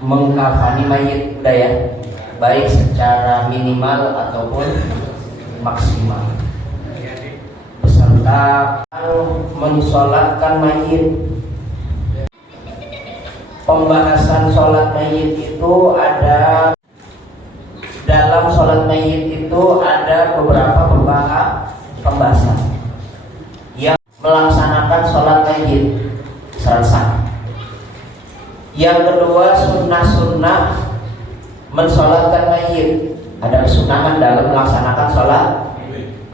mengkafani mayit udah ya, baik secara minimal ataupun maksimal, beserta mensolatkan mayit. Pembahasan sholat mayit itu ada, dalam sholat mayit itu ada beberapa pembahasan. Yang melaksanakan sholat mayit secara sah. Yang kedua, sunnah-sunnah mensolatkan mayit. Ada kesunahan dalam melaksanakan sholat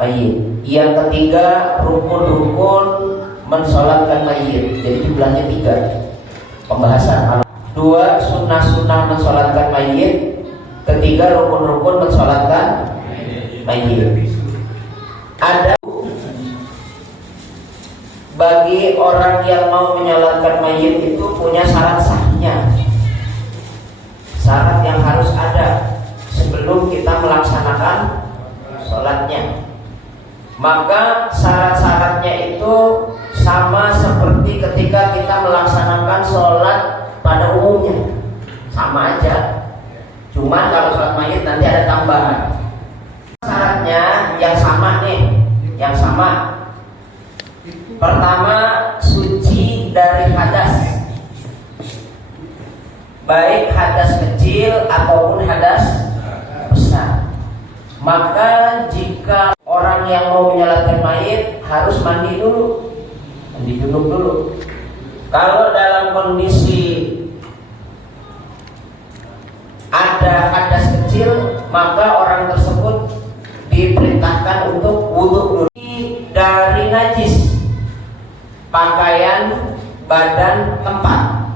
mayit. Yang ketiga, rukun-rukun mensolatkan mayit. Jadi jumlahnya 3 pembahasan. 2, sunnah-sunnah mensolatkan mayit. Ketiga, rukun-rukun mensolatkan mayit. Ada bagi orang yang mau menyolatkan mayit itu punya syarat sahnya, syarat yang harus ada sebelum kita melaksanakan sholatnya. Maka syarat-syaratnya itu sama seperti ketika kita melaksanakan sholat pada umumnya, sama aja. Cuma kalau sholat mayit nanti ada tambahan. Syaratnya yang sama nih, yang sama. Pertama, suci dari hadas, baik hadas kecil ataupun hadas besar. Maka jika orang yang mau menyolatkan mayit harus mandi dulu, mandi junub dulu. Kalau dalam kondisi ada hadas kecil, maka orang tersebut diperintahkan untuk wudhu dulu. Dari najis, pakaian, badan, tempat.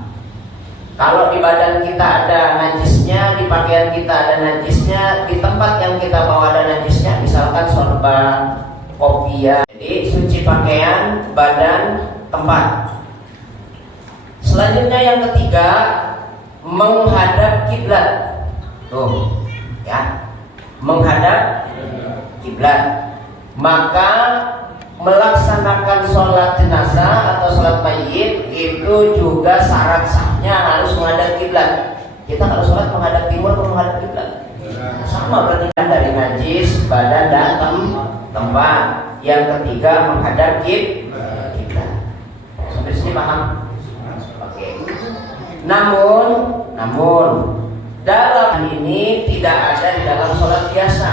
Kalau di badan kita ada najisnya, di pakaian kita ada najisnya, di tempat yang kita bawa ada najisnya, misalkan sorban, kopiah. Jadi suci pakaian, badan, tempat. Selanjutnya yang ketiga, menghadap kiblat. Tuh, ya, menghadap kiblat. Maka melaksanakan sholat jenazah atau sholat mayit itu juga syarat sahnya harus menghadap kiblat. Kita kalau sholat menghadap timur atau menghadap kiblat? Sama berarti kan, dari najis, badan dan tempat. Yang ketiga menghadap kiblat. Sampai sini paham? Oke. Namun dalam ini tidak ada di dalam sholat biasa.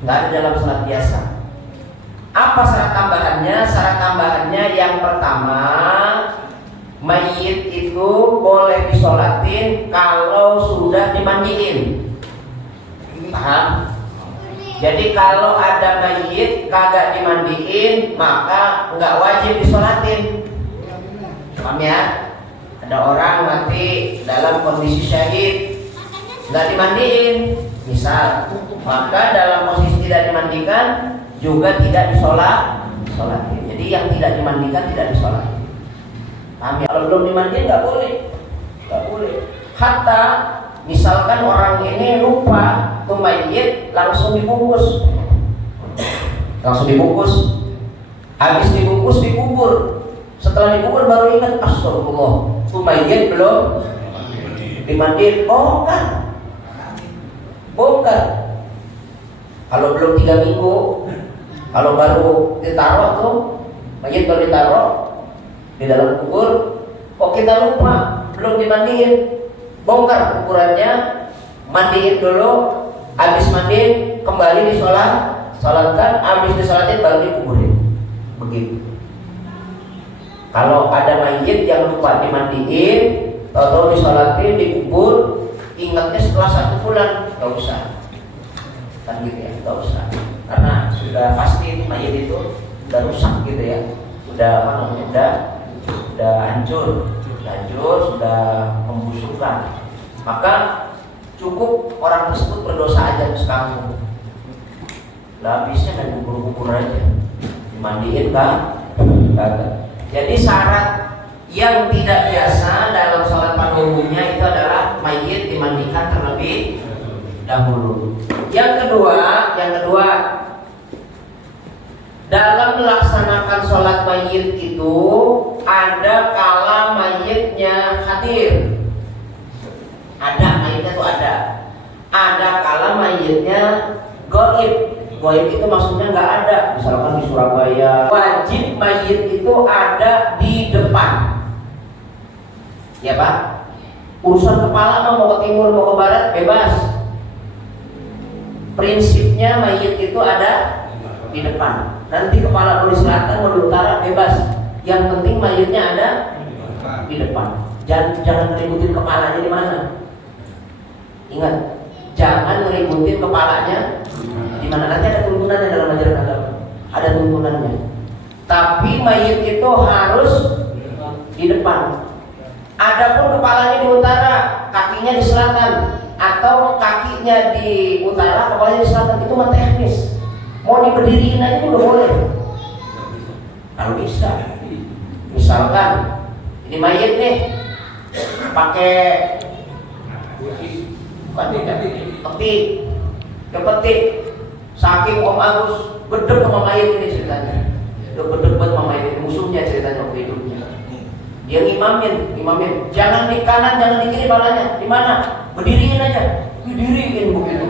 Nggak ada dalam sholat biasa. Apa syarat tambahannya? Syarat tambahannya yang pertama, mayit itu boleh disolatin kalau sudah dimandiin. Paham? Jadi kalau ada mayit kagak dimandiin, maka nggak wajib disolatin. Paham ya? Ada orang mati dalam kondisi syahid, nggak dimandiin, misal, maka dalam posisi tidak dimandikan juga tidak disolatin. Jadi yang tidak dimandikan tidak disolatin. Paham ya? Kalau belum dimandikan nggak boleh. Hatta misalkan orang ini lupa tuh mayit, langsung dibungkus. Habis dibungkus dikubur. Setelah dikubur baru ingat, astagfirullah, tuh mayit belum dimandiin. Bongkar. Kalau belum 3 minggu, kalau baru ditaruh tuh mayit, baru ditaruh di dalam kubur, kok kita lupa belum dimandiin, bongkar kuburannya, mandiin dulu, habis mandiin kembali disolatkan, habis disolatin baru dikuburin. Begitu. Kalau ada mayit yang lupa dimandiin atau disolatin, dikubur, ingatnya setelah 1 bulan, nggak usah. Kan gitu ya, nggak usah. Karena sudah pasti mayit itu udah rusak gitu ya, udah hancur, sudah membusukkan. Maka cukup orang tersebut berdosa aja sekampung. Lah habisnya main kubur aja, dimandiin kan? Kagak. Jadi syarat yang tidak biasa dalam sholat pada umumnya itu adalah mayit dimandikan terlebih dahulu. Yang kedua, dalam melaksanakan sholat mayit itu ada kala mayitnya hadir. Ada, mayitnya tuh ada. Ada kala mayitnya gaib. Gaib itu maksudnya nggak ada. Misalkan di Surabaya, wajib mayit itu ada di depan. Ya Pak. Urusan kepala mau ke timur mau ke barat bebas. Prinsipnya mayit itu ada di depan. Nanti kepala mau di selatan mau di utara bebas. Yang penting mayitnya ada di depan. Jangan ngeributin kepalanya di mana. Ingat, jangan ngeributin kepalanya di mana. Nanti ada tuntunannya dalam ajaran agama. Ada tuntunannya. Tapi mayit itu harus di depan. Adapun kepalanya di utara, kakinya di selatan, atau kakinya di utara, kepalanya di selatan, itu mah teknis. Mau diberdiriin aja juga boleh. Kalau bisa. Misalkan ini mayit nih pakai peti, saking Om Agus bedek sama mayit ini ceritanya. Udah bedek banget sama mayit ini, musuhnya ceritanya waktu hidupnya. Dia ngimamin, jangan di kanan, jangan di kiri balanya. Di mana? Berdiriin aja, berdiriin begitu.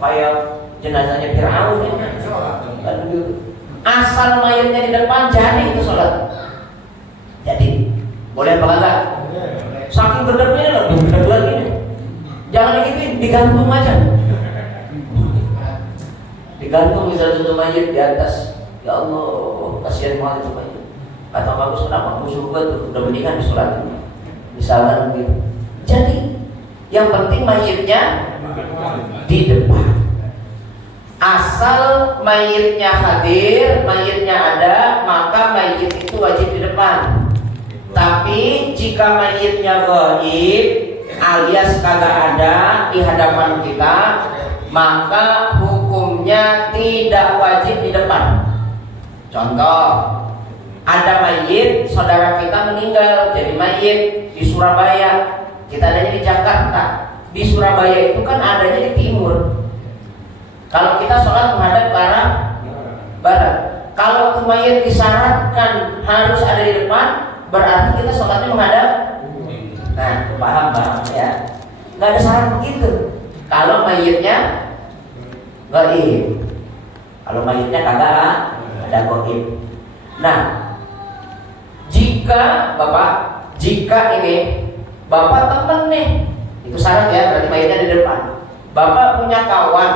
Kayak jenazahnya Fir'aun ya. Asal mayatnya di depan jadi itu sholat. Jadi, boleh apa enggak? Saking berdeknya loh, berdek lagi nih. Jangan digituin, digantung aja. Digantung misalnya itu mayat di atas. Ya Allah, kasihan banget itu mayat. Kata bagus kenapa? Musuh gue tuh udah mendingan disolatin. Misalkan begitu. Jadi yang penting mayitnya di depan. Asal mayitnya hadir, mayitnya ada, maka mayit itu wajib di depan. Tapi jika mayitnya gaib alias kagak ada di hadapan kita, maka hukumnya tidak wajib di depan. Contoh, ada mayit, saudara kita meninggal jadi mayit di Surabaya. Kita adanya di Jakarta. Di Surabaya itu kan adanya di timur. Kalau kita sholat menghadap barat. Kalau mayit disyaratkan harus ada di depan, berarti kita sholatnya menghadap. Nah, paham ya? Nggak ada syarat begitu. Kalau mayitnya gaib, kalau mayitnya kagak ada gaib. Nah, jika ini Bapak temen nih, itu syarat ya, berarti mayitnya di depan. Bapak punya kawan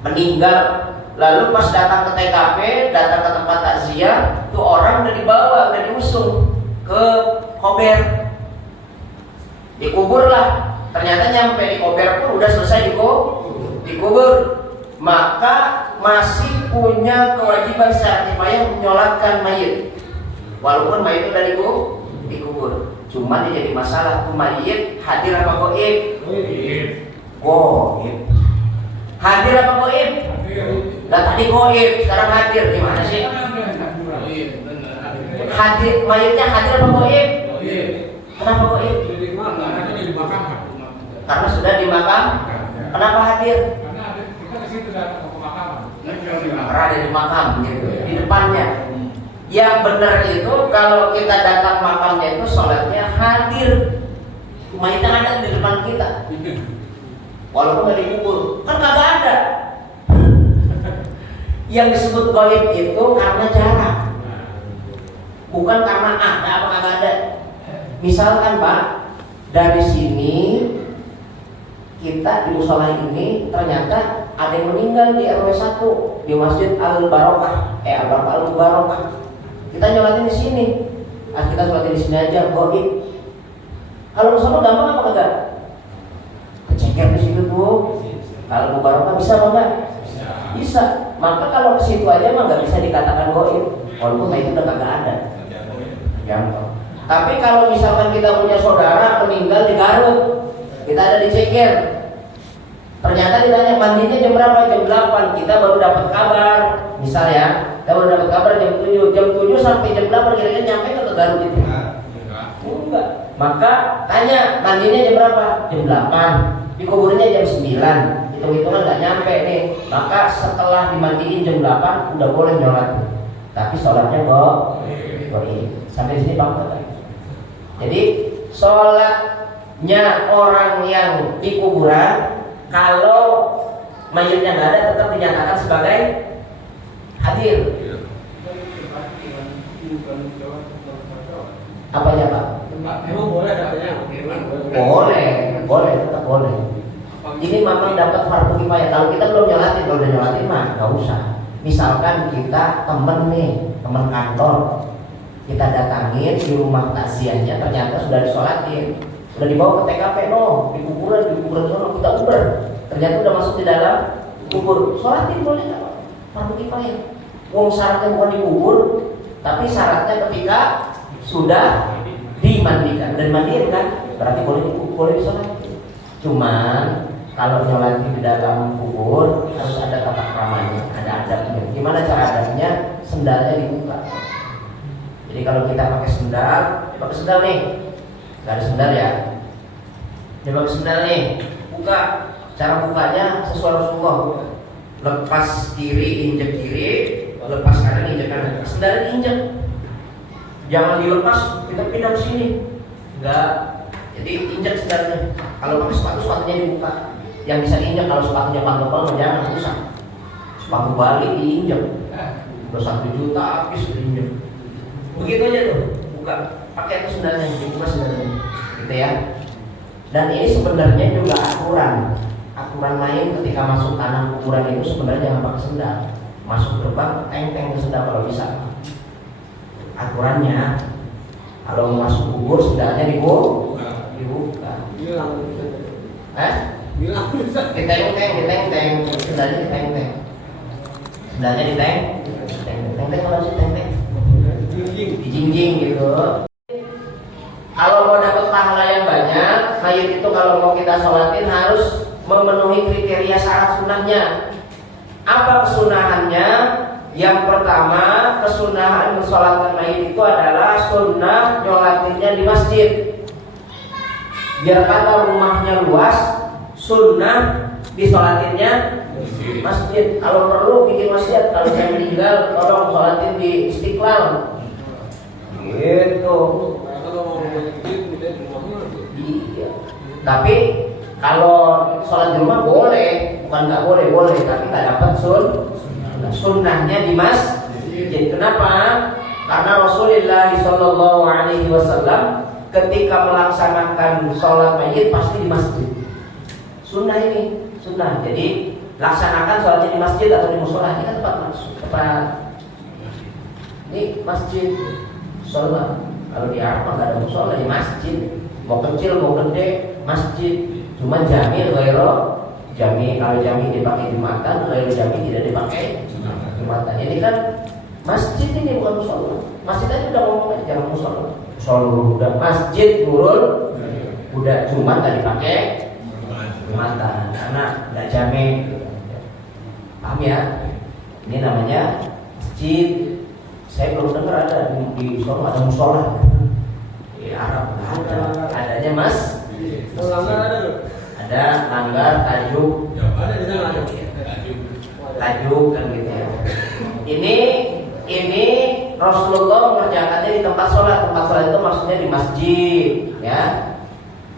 meninggal, lalu pas datang ke TKP, datang ke tempat takziah, tuh orang udah dibawa, udah diusung ke kober, dikubur lah. Ternyata nyampe di kober pun udah selesai dikubur, maka masih punya kewajiban secara kifayah menyolatkan mayit. Walaupun mayit udah dikubur, cuman yang jadi masalah tuh mayit hadir apa gaib? Gaib. Hadir apa gaib? Lah tadi gaib, sekarang hadir, gimana sih? Hadir, mayitnya hadir apa gaib? Kenapa gaib? Karena sudah dimakam. Kenapa hadir? Karena ada di makam gitu, di depannya. Yang benar itu kalau kita datang makamnya itu sholatnya hadir, mayitnya ada di depan kita, walaupun nggak dikubur, kan kagak ada. Yang disebut gaib itu karena jarak, bukan karena ada apa kagak ada. Misalkan Pak, dari sini kita di musola ini ternyata ada yang meninggal di RW 1 di Masjid Al-Barokah, Al-Barokah. Kita nyolatin di sini, kita sholatin di sini aja, gaib. Kalau musola gampang apa kagak? Keceker di situ tuh. Kalau Barokah bisa apa enggak? Bisa. Maka kalau ke situ aja mah nggak bisa dikatakan gaib, walaupun itu udah kagak ada. Gampang. Tapi kalau misalkan kita punya saudara meninggal di Garut, kita ada di Ceker, ternyata ditanya mandinya jam berapa? Jam 8. Kita baru dapat kabar, misal ya, kita baru dapat kabar jam 7. Jam 7 sampai jam 8 kira-kira nyampe ke Garut itu? Enggak. Maka tanya mandinya jam berapa? Jam 8. Dikuburnya jam 9. Hitung-hitungan nggak nyampe nih. Maka setelah dimandiin jam 8 udah boleh nyolat. Tapi sholatnya boleh. Sampai sini Bang. Jadi sholat orang yang di kuburan, kalau mayatnya nggak ada tetap dinyatakan sebagai hadir. Apa ya Pak? Memang boleh katanya. Boleh, tetap boleh. Ini memang dapat fardu kifayah. Kalau kita belum nyolatin, kalau udah nyolatin mah nggak usah. Misalkan kita teman kantor, kita datangin di rumah taziahnya, ternyata sudah disolatin, sudah dibawa ke TKP, di kuburan sono kita uber, ternyata udah masuk di dalam kubur, sholatin boleh nggak? Fardu kifayah. Wong syaratnya bukan dikubur, tapi syaratnya ketika sudah dimandikan, dan mandiin kan, berarti boleh disolatin. Cuman kalau nyolatin di dalam kubur harus ada tata keramanya, ada adabnya. Gimana cara adabnya? Sendalnya dibuka. Jadi kalau kita pakai sendal nih, nggak ada sendal ya. Dia pakai sendal nih, buka. Cara bukanya sesuai Rasulullah. Lepas kiri, injek kiri, lepas kanan, injek kanan. Sendal diinjek. Jangan dilepas, kita pindah ke sini. Enggak. Jadi injek sendalnya. Kalau pakai sepatunya dibuka. Yang bisa diinjek, kalau sepatunya pantopel jangan rusak. Sepatu Bali diinjek. Udah 1 juta habis diinjek. Begitu aja tuh, buka. Pakai itu sendalnya, dibuka sendalnya. Gitu ya. Dan ini sebenarnya juga aturan lain ketika masuk tanah kuburan itu sebenarnya jangan pakai sendal. Masuk gerbang, teng ke sendal kalau bisa. Aturannya kalau masuk kubur sendalnya dibuka. Bilang. Bilang. Diteng, sendalnya diteng. Sendalnya diteng kalau sih teng. Dijingjing gitu. Kalau mau dapat pahala yang banyak, mayit itu kalau mau kita sholatin harus memenuhi kriteria syarat sunnahnya. Apa kesunahannya? Yang pertama, kesunahan mensolatkan mayit itu adalah sunnah nyolatinnya di masjid. Biar kata rumahnya luas, sunnah disolatinnya masjid. Kalau perlu bikin masjid. Kalau saya meninggal, tolong sholatin di Istiqlal. Gitu. Iya. Tapi kalau sholat di rumah boleh, bukan nggak boleh, tapi nggak dapat sunnahnya di masjid. Kenapa? Karena Rasulullah SAW ketika melaksanakan sholat mayit pasti di masjid. Sunnah ini, sunnah. Jadi laksanakan sholatnya di masjid atau di musola. Ini kan tempat ini masjid sholat. Kalau di Arab nggak ada musola, di masjid. Mau kecil mau gede masjid. Cuma jami kalau jami dipakai jumatan, kalau jami tidak dipakai jumatan. Ini kan masjid, ini bukan musola. Masjid aja udah ngomong jangan musola. Musola udah, masjid nurul udah, cuma nggak dipakai jumatan karena nggak jami. Paham ya? Ini namanya masjid. Saya belum dengar ada di Solo ada musola. Di Arab ada, adanya masjid. Ada langgar, tajuk, tajuk kan gitu ya. Ini Rasulullah mengerjakannya di tempat sholat. Tempat sholat itu maksudnya di masjid, ya.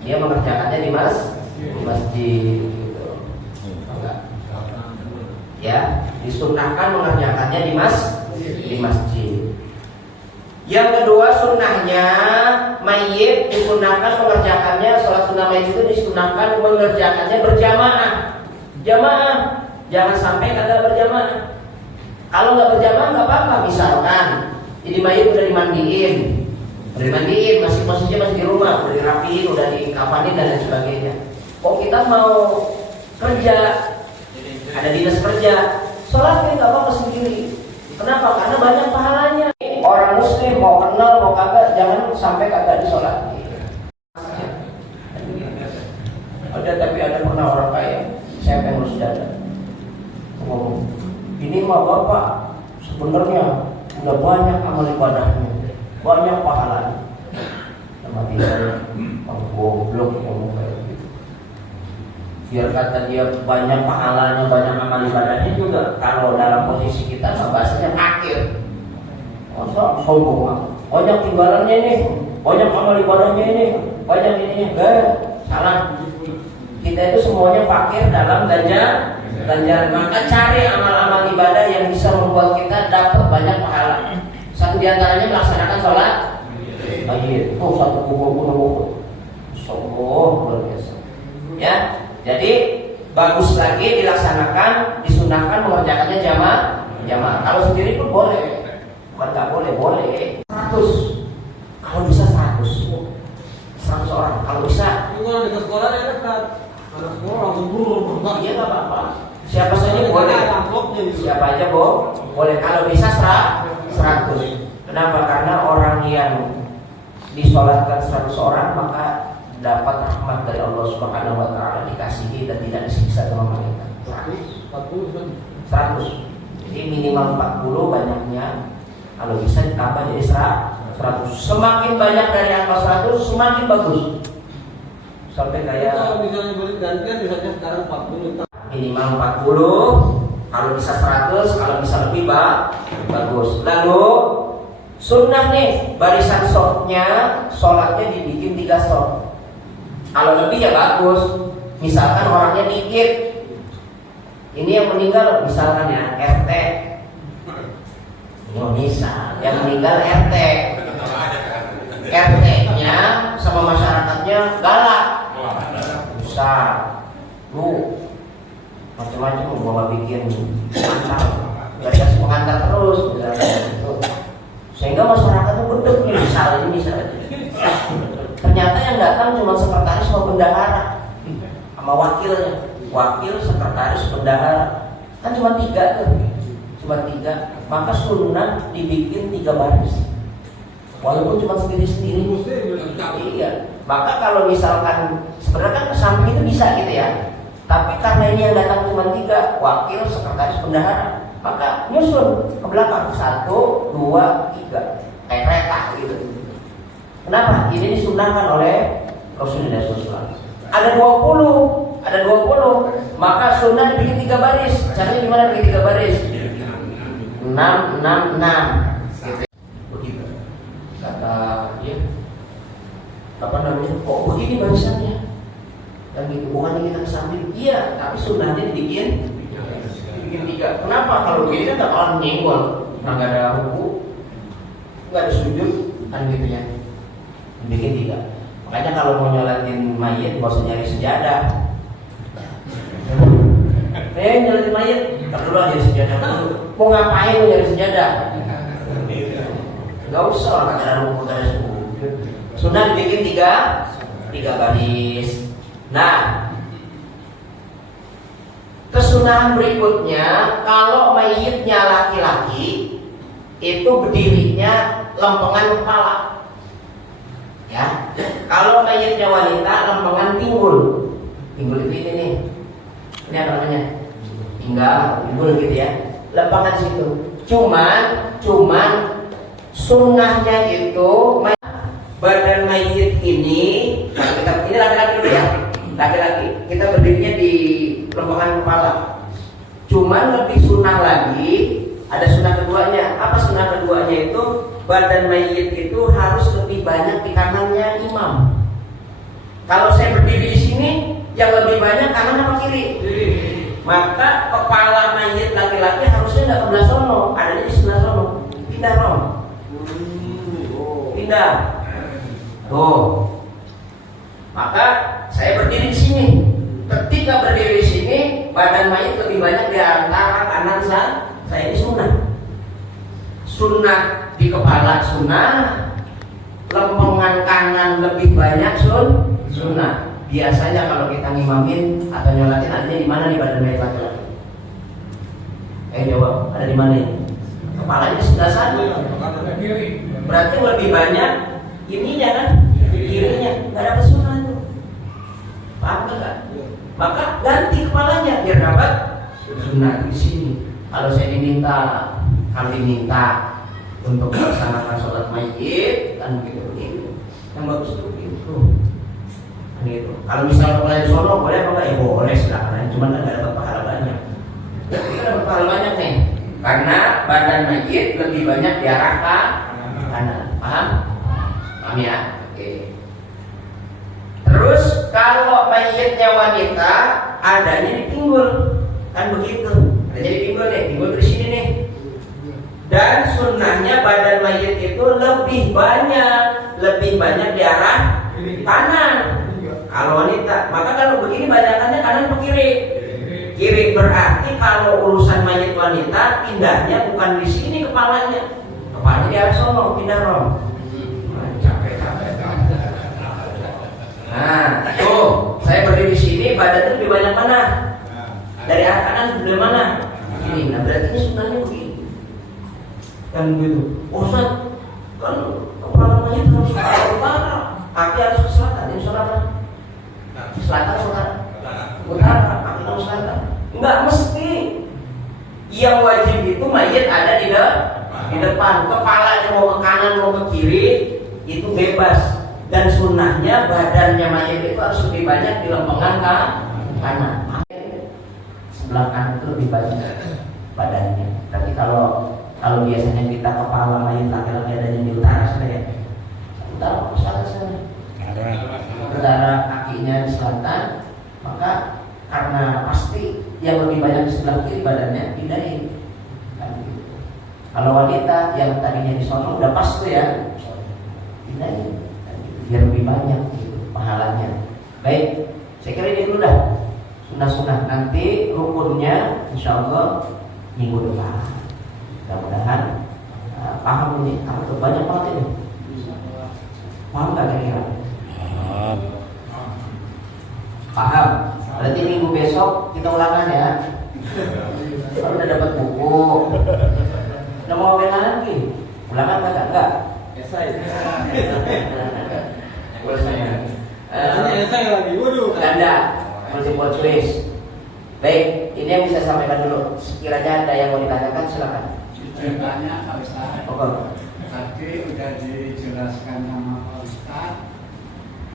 Dia mengerjakannya di masjid. Gitu. Ya, disunahkan mengerjakannya di masjid. Yang kedua sunnahnya mayit disunahkan mengerjakannya, sholat sunnah mayit itu disunahkan mengerjakannya berjamaah. Jamaah, jangan sampai kagak berjamaah. Kalau nggak berjamaah nggak apa-apa. Misalkan jadi mayit udah dimandiin, masing-masingnya masih di rumah, udah dirapiin, udah dikafanin dan lain sebagainya. Kok kita mau kerja, ada dinas kerja, sholatnya nggak apa-apa sendiri. Kenapa? Karena banyak pahalanya. Orang muslim mau kenal mau kagak, jangan sampai kagak disolat. Tapi ada pernah orang kaya, saya pengen urus dada. Ngomong, ini mah bapak sebenarnya udah banyak amal ibadahnya, banyak pahalanya. Sama dia, goblok ngomong kayak gitu. Biar kata dia banyak pahalanya, banyak amal ibadahnya juga. Kalau dalam posisi kita, bahasanya akhir. Masa sombong, banyak timbalannya ini, banyak amal ibadahnya ini, banyak ininya. Salah. Kita itu semuanya fakir dalam ganjaran. Maka cari amal-amal ibadah yang bisa membuat kita dapat banyak pahala. Satu diantaranya melaksanakan sholat pagi. Oh, satu kumpul. Luar biasa. Ya, jadi bagus lagi dilaksanakan, disunahkan mengerjakannya jamaah. Kalau sendiri pun boleh, bukan nggak boleh, boleh. 100, kalau bisa 100 orang, kalau bisa. Kalau dekat sekolah ya dekat, anak sekolah langsung buru. Iya nggak apa-apa. Siapa saja boleh. Siapa aja boleh. Kalau bisa 100. Kenapa? Karena orang yang disolatkan 100 orang maka dapat rahmat dari Allah Subhanahu wa taala, dikasihi dan tidak disiksa sama malaikat. 100. Jadi minimal 40, banyaknya kalau bisa ditambah jadi 100. Semakin banyak dari angka 100 semakin bagus. Sampai kayak kalau misalnya boleh gantian misalnya sekarang 40. Minimal 40, kalau bisa 100, kalau bisa lebih bagus. Lalu sunnah nih, barisan softnya sholatnya dibikin 3 soft. Kalau lebih ya bagus. Misalkan orangnya dikit, ini yang meninggal misalkan ya RT. Ini misal yang meninggal RT. RT-nya sama masyarakatnya galak. Besar. Lu macam-macam mau bikin pengantar. Gak dikasih pengantar terus misalnya gitu. Sehingga masyarakat itu bedek nih misalnya. Ternyata yang datang cuma sekretaris sama bendahara sama wakilnya. Wakil, sekretaris, bendahara. Kan cuma 3 tuh. Cuma 3. Maka sunnah dibikin 3 baris. Walaupun cuma sendiri-sendiri. Iya. Maka kalau misalkan sebenarnya kan ke samping itu bisa gitu ya. Tapi karena ini yang datang cuma 3, wakil, sekretaris, bendahara, maka nyusun ke belakang 1, 2, 3 kayak kereta gitu. Kenapa? Ini disunahkan oleh Rasulullah SAW. Ada 20, maka sunnah dibikin 3 baris. Caranya gimana bikin 3 baris? 6, 6, 6 gitu. Begitu. Kata dia, apa namanya? Kok begini barisannya? Dan gitu, bukannya kita ke samping. Iya, tapi sunnahnya dibikin 3. Kenapa? Kalau begini kan tak orang nyenggol, nggak ada ruku, nggak ada sujud, kan gitu ya. Dibikin 3. Makanya kalau mau nyolatin mayit, nggak usah nyari sejadah. Nyolatin mayit, ntar dulu aja sejadah dulu. Mau ngapain mau nyari sejadah? Nggak usah, nggak ada ruku, nggak ada sujud. Sunnah dibikin 3 baris. Nah, kesunahan berikutnya, kalau mayitnya laki-laki itu berdirinya lempengan kepala. Ya, kalau mayitnya wanita lempengan pinggul. Pinggul itu ini nih. Ini apa namanya? Pinggul gitu ya. Lempengan situ. Cuman sunnahnya itu badan mayit ini laki-laki dulu ya. Laki-laki, kita berdirinya di lempengan kepala. Cuman lebih sunnah lagi, ada sunnah keduanya. Apa sunnah keduanya itu? Badan mayit itu harus lebih banyak di kanannya imam. Kalau saya berdiri di sini, yang lebih banyak kanan apa kiri? Maka kepala mayit laki-laki harusnya nggak ke sebelah sono, adanya di sebelah sono. Pindah dong. Pindah. Tuh. Maka saya berdiri di sini. Ketika berdiri di sini, badan mayit lebih banyak di antara kanan saya ini sunnah. Sunnah di kepala sunnah, lempengan kanan lebih banyak sunnah. Biasanya kalau kita ngimamin atau nyolatin adanya di mana nih badan mayit laki-laki? Jawab, ada di mana ini? Kepalanya di sebelah sana. Berarti lebih banyak ininya kan? Kirinya, nggak ada sunnah tuh. Paham nggak? Maka ganti kepalanya biar dapat sunnah di sini. Kalau saya diminta untuk melaksanakan sholat mayit dan begitu, yang bagus itu begitu. Gitu. Kalau misalnya kepala di sono boleh apa enggak? Ya boleh silakan. Cuman kan nggak dapat pahala banyak. Kita dapat pahala banyak nih, karena badan mayit lebih banyak diarahkan kanan. Paham? Paham ya? Oke. Terus kalau mayitnya wanita adanya di pinggul, kan begitu. Adanya di pinggul nih, pinggul di sini nih. Dan sunnahnya badan mayit itu lebih banyak di arah kanan. Kalau wanita, maka kalau begini banyakannya kanan ke kiri. Kiri berarti kalau urusan mayit wanita pindahnya bukan di sini kepalanya di arah sono, pindah rom. Capek. Nah, tuh saya berdiri di sini, badan itu lebih banyak mana? Dari arah kanan lebih mana? Ini. Nah berarti ini sunnahnya begini. Kan begitu. Ustaz, kan kepala mayit harus ke arah utara, kaki harus ke selatan. Ini selatan. Selatan utara, kaki harus selatan. Enggak mesti. Yang wajib itu mayit ada di depan. Kepalanya mau ke kanan mau ke kiri itu bebas. Dan sunnahnya badannya mayit itu harus lebih banyak di lempengan kanan. Sebelah kanan itu lebih banyak badannya. Tapi kalau biasanya kita kepala mayit laki-laki adanya di utara sana ya. Utara selatan. Utara kakinya di selatan, maka karena pasti yang lebih banyak di sebelah kiri badannya pindahin. Kalau wanita yang tadinya di sono udah pas tuh ya, pindahin biar lebih banyak gitu, pahalanya. Baik, saya kira ini dulu dah sunnah-sunnah. Nanti rukunnya insya Allah minggu depan. Mudah-mudahan paham ini. Karena banyak banget ini. Paham nggak kira-kira? Paham. Berarti minggu besok kita ulangan ya. Kalau udah dapat buku, udah mau ulangan lagi. Ulangan enggak? Esai. Esai lagi. Waduh. Ada multiple choice. Baik, ini yang bisa saya sampaikan dulu. Sekiranya ada yang mau ditanyakan silakan. Ceritanya Pak Ustaz. Oke. Tadi udah dijelaskan sama Pak Ustaz